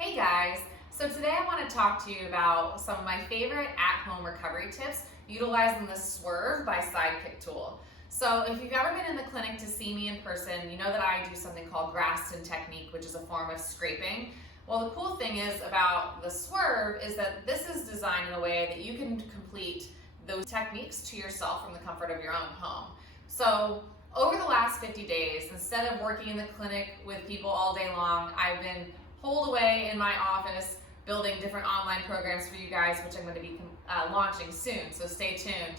Hey guys, so today I want to talk to you about some of my favorite at-home recovery tips utilizing the Swerve by Sidekick tool. So if you've ever been in the clinic to see me in person, you know that I do something called Graston technique, which is a form of scraping. Well, the cool thing is about the Swerve is that this is designed in a way that you can complete those techniques to yourself from the comfort of your own home. So over the last 50 days, instead of working in the clinic with people all day long, I've been holed away in my office building different online programs for you guys, which I'm going to be launching soon, so stay tuned.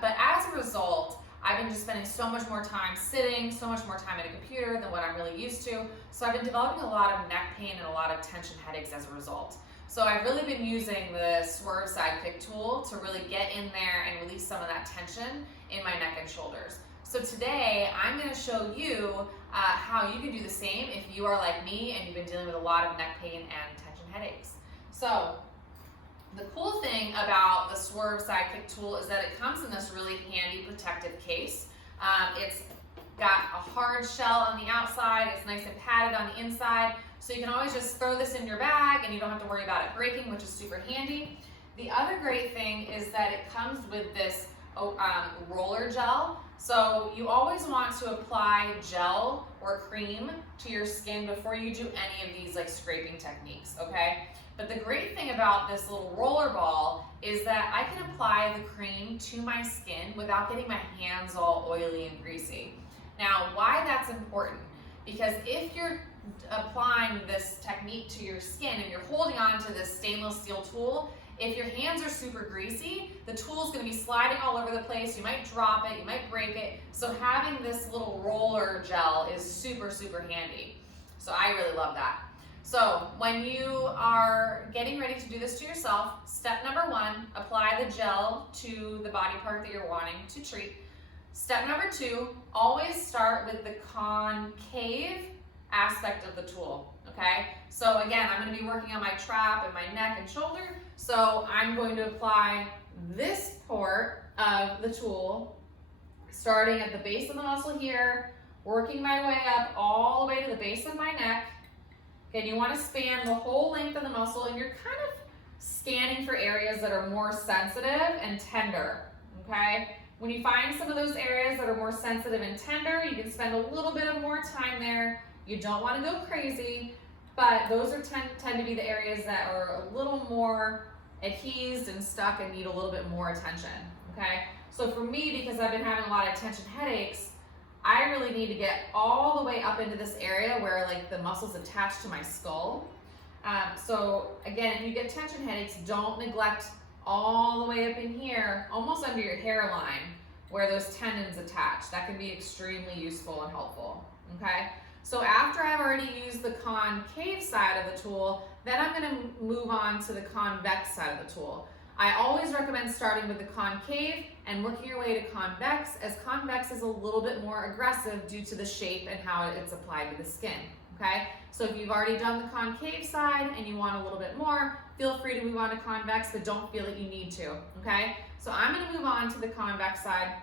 But as a result, I've been just spending so much more time sitting, so much more time at a computer than what I'm really used to. So I've been developing a lot of neck pain and a lot of tension headaches as a result. So I've really been using the Swerve Sidekick tool to really get in there and release some of that tension in my neck and shoulders. So today I'm going to show you how you can do the same if you are like me and you've been dealing with a lot of neck pain and tension headaches. So the cool thing about the Swerve Sidekick tool is that it comes in this really handy protective case. It's got a hard shell on the outside, it's nice and padded on the inside, so you can always just throw this in your bag and you don't have to worry about it breaking, which is super handy. The other great thing is that it comes with this roller gel. So you always want to apply gel or cream to your skin before you do any of these like scraping techniques, okay? But the great thing about this little roller ball is that I can apply the cream to my skin without getting my hands all oily and greasy. Now, why that's important? Because if you're applying this technique to your skin and you're holding on to this stainless steel tool, if your hands are super greasy, the tool's going to be sliding all over the place. You might drop it, you might break it. So having this little roller gel is super, super handy. So I really love that. So when you are getting ready to do this to yourself, step number one, apply the gel to the body part that you're wanting to treat. Step number two, always start with the concave aspect of the tool, okay? So again, I'm going to be working on my trap and my neck and shoulder, so I'm going to apply this part of the tool, starting at the base of the muscle here, working my way up all the way to the base of my neck. Again, you want to span the whole length of the muscle, and you're kind of scanning for areas that are more sensitive and tender, okay? When you find some of those areas that are more sensitive and tender, you can spend a little bit of more time there. You don't want to go crazy, but those are tend to be the areas that are a little more adhesed and stuck and need a little bit more attention, okay? So for me, because I've been having a lot of tension headaches, I really need to get all the way up into this area where like the muscles attached to my skull. So again, if you get tension headaches, don't neglect all the way up in here, almost under your hairline, where those tendons attach. That can be extremely useful and helpful, okay? So after I've already used the concave side of the tool, then I'm going to move on to the convex side of the tool. I always recommend starting with the concave and working your way to convex, as convex is a little bit more aggressive due to the shape and how it's applied to the skin, okay? So if you've already done the concave side and you want a little bit more, feel free to move on to convex, but don't feel that you need to, okay? So I'm going to move on to the convex side.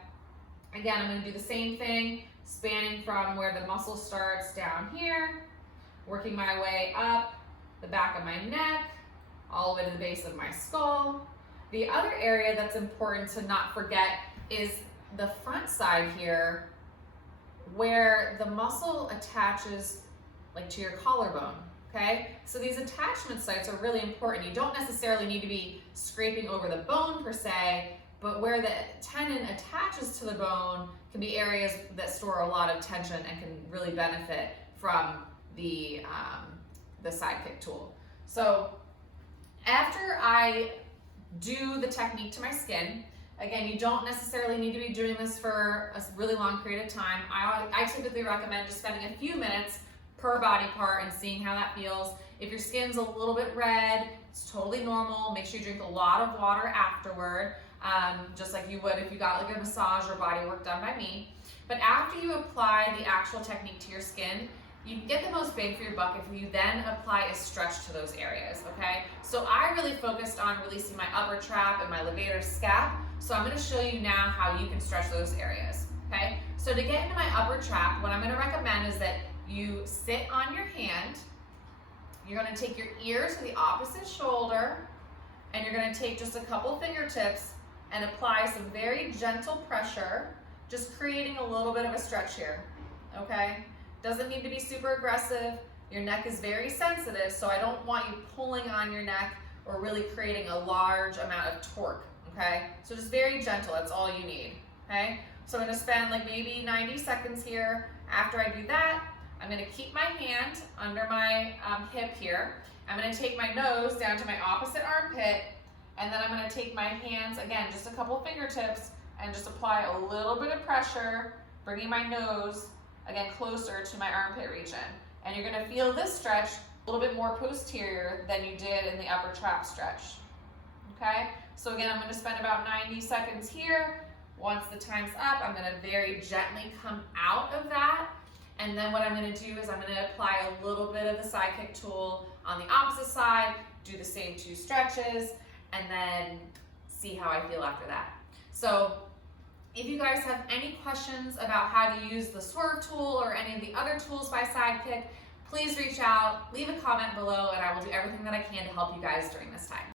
Again, I'm going to do the same thing, spanning from where the muscle starts down here, working my way up the back of my neck, all the way to the base of my skull. The other area that's important to not forget is the front side here, where the muscle attaches like to your collarbone, okay? So these attachment sites are really important. You don't necessarily need to be scraping over the bone per se, but where the tendon attaches to the bone can be areas that store a lot of tension and can really benefit from the Sidekick tool. So after I do the technique to my skin, again, you don't necessarily need to be doing this for a really long period of time. I typically recommend just spending a few minutes per body part and seeing how that feels. If your skin's a little bit red, it's totally normal. Make sure you drink a lot of water afterward, just like you would if you got like a massage or body work done by me. But after you apply the actual technique to your skin, you can get the most bang for your buck if you then apply a stretch to those areas, okay? So I really focused on releasing my upper trap and my levator scap, so I'm gonna show you now how you can stretch those areas, okay? So to get into my upper trap, what I'm gonna recommend is that you sit on your hand, You're gonna take your ear to the opposite shoulder, and you're gonna take just a couple fingertips and apply some very gentle pressure, just creating a little bit of a stretch here, okay? Doesn't need to be super aggressive. Your neck is very sensitive, so I don't want you pulling on your neck or really creating a large amount of torque, okay? So just very gentle, that's all you need, okay? So I'm gonna spend like maybe 90 seconds here. After I do that, I'm gonna keep my hand under my hip here. I'm gonna take my nose down to my opposite armpit, and then I'm gonna take my hands, again, just a couple fingertips, and just apply a little bit of pressure, bringing my nose, again, closer to my armpit region. And you're gonna feel this stretch a little bit more posterior than you did in the upper trap stretch, okay? So again, I'm gonna spend about 90 seconds here. Once the time's up, I'm gonna very gently come out of that. And then what I'm gonna do is I'm gonna apply a little bit of the Sidekick tool on the opposite side, do the same 2 stretches, and then see how I feel after that. So if you guys have any questions about how to use the Swerve tool or any of the other tools by Sidekick, please reach out, leave a comment below, and I will do everything that I can to help you guys during this time.